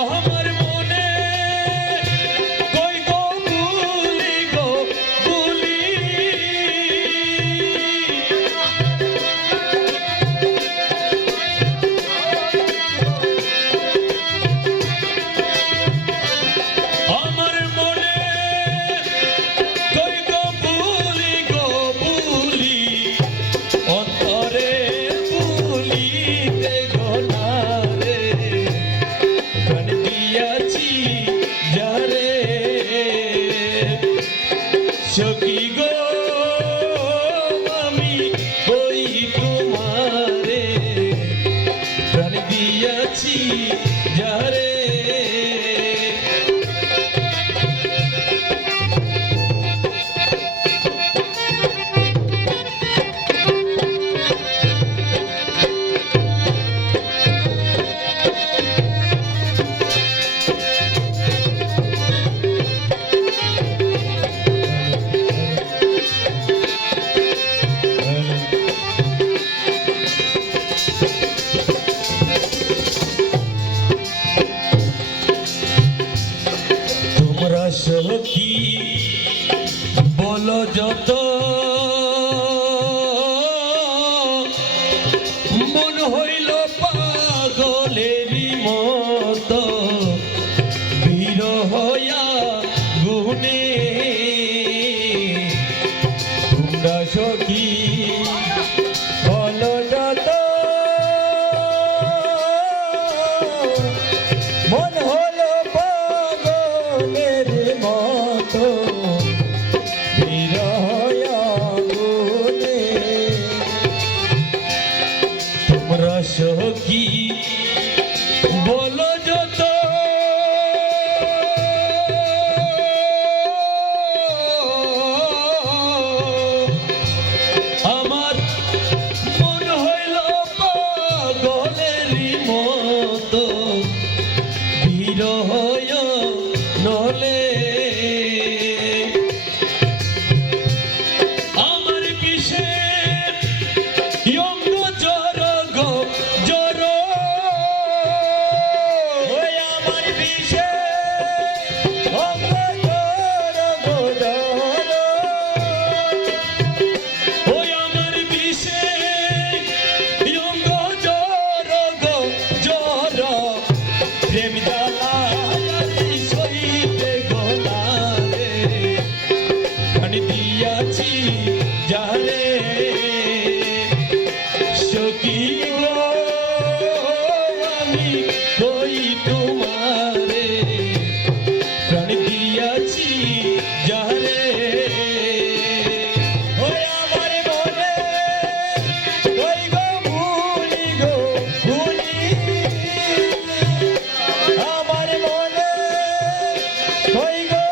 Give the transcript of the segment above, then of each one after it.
আমার মনে কই গো বুলি আমার মনে কই গো বুলি অন্তরে বুলিতে গোনা রে প্রাণ দিয়াছি যারে সখী গো আমি কই তোমারে প্রাণ দিয়াছি যারে তোমরা সখী বলো যত মন হইল পাগলেরই মতো বিরহয়া গুণে তোমরা সখী বলো যত মন হলো পাগলের মতো বিরহয়া গুণে তোমরা সখী বলো যত আমার মন হইল পাগলেরই মতো বিরহয় নলে আমার বিষে অঙ্গ জর গো জর ওই আমার বিষে অঙ্গ জর গো জর ওই আমার বিষে অঙ্গ জর গো জর প্রেম জ্বালা সইতে গোলা রে প্রাণ দিয়াছি যারে সখী গো আমি কই তোমারে প্রাণ দিয়াছি যারে ওই আমার মনে কই গো বুলি আমার মনে কই গো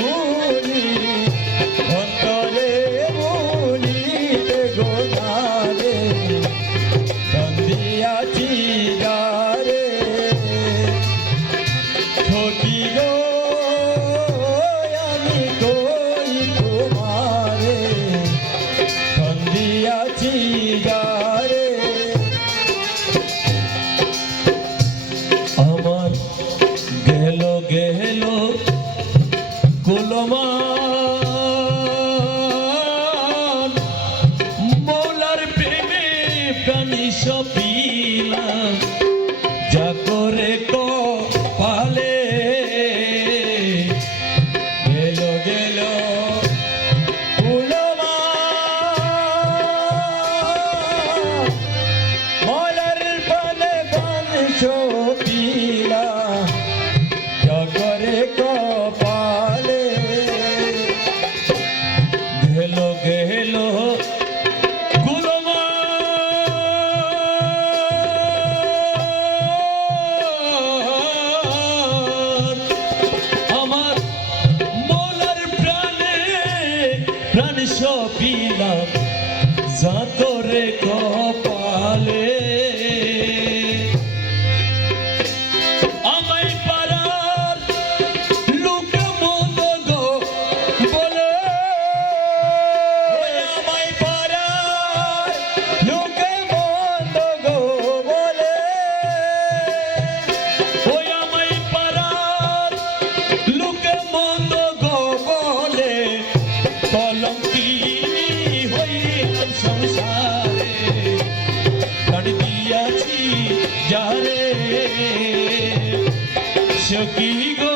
বুলি অন্তরে বুলিতে গোনা রে প্রাণ দিয়াছি যারে সখী গো আমি কই তোমারে প্রাণ দিয়াছি যারে আমার গেল গেল কুলমান মৌলার প্রেমে প্রাণী সপিলাম যা করে কপালে গেল গেল কুলমান মৌলার প্রাণে প্রাণী সপিলাম যা করে কপালে গেল গেল গুলমান আমার মোলার প্রাণে প্রাণ সপিলাম যা করে কপালে আমায় পারার লোক মন্দ গো বলে আমায় পারার লোক মন্দ গো বলে সখী গো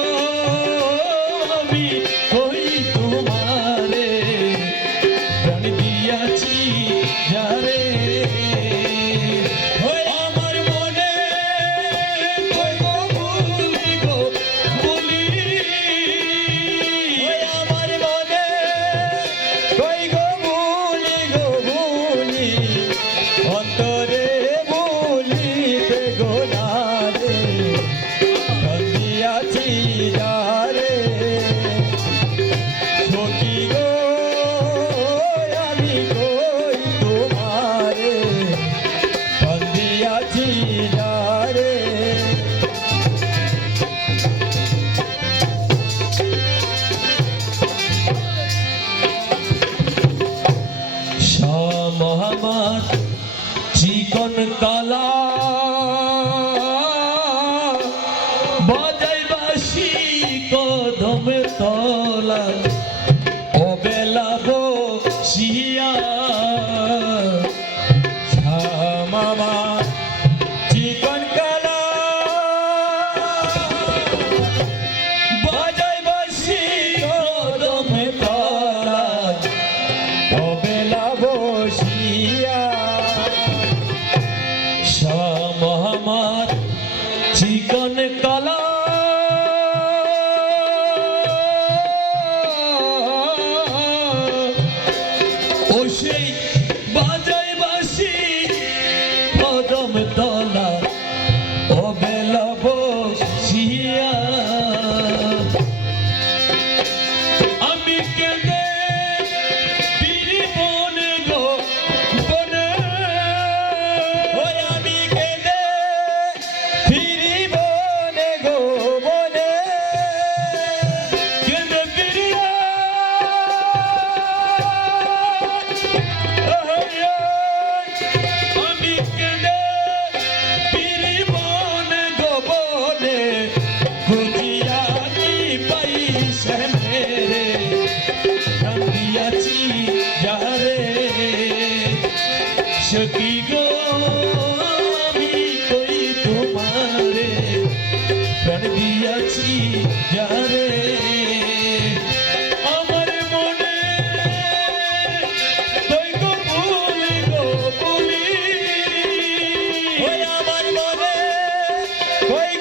আমি কই তোমারে প্রাণ দিয়াছি যারে আমার মনে কই গো ভুলি গো ভুলি আমার মনে কই গো ভুলি অন্তরে ভুলিতে গো না রে কান্দিয়াছি যারে সখী গো আমি কই তোমারে কান্দিয়াছি যারে মহামার চিকন কালা বাজাই বাসি কদমে তলা অবেলা বসিয়া মামা চিকন কালা বাজাই বাসি কদমে তলা অবেলা বসিয়া মহামার চিকন কালা ও সেই বাজাই বাসি কদম তলা ও বেলা বসিয়া আমি কেঁদে পিড়ি বনে গো বনে ওই আমি কেঁদে ফিরি বনে গো বনে কেঁদে পিড়িয়া আমি কেঁদে পিড়ি বনে গো বনে খুঁজিয়া কি পাই সে মেরে কান্দিয়াছি যারে সখী গো আমি কই তোমারে প্রাণ দিয়াছি যারে আমার মনে কই গো ভুলি ওই আমার মনে কই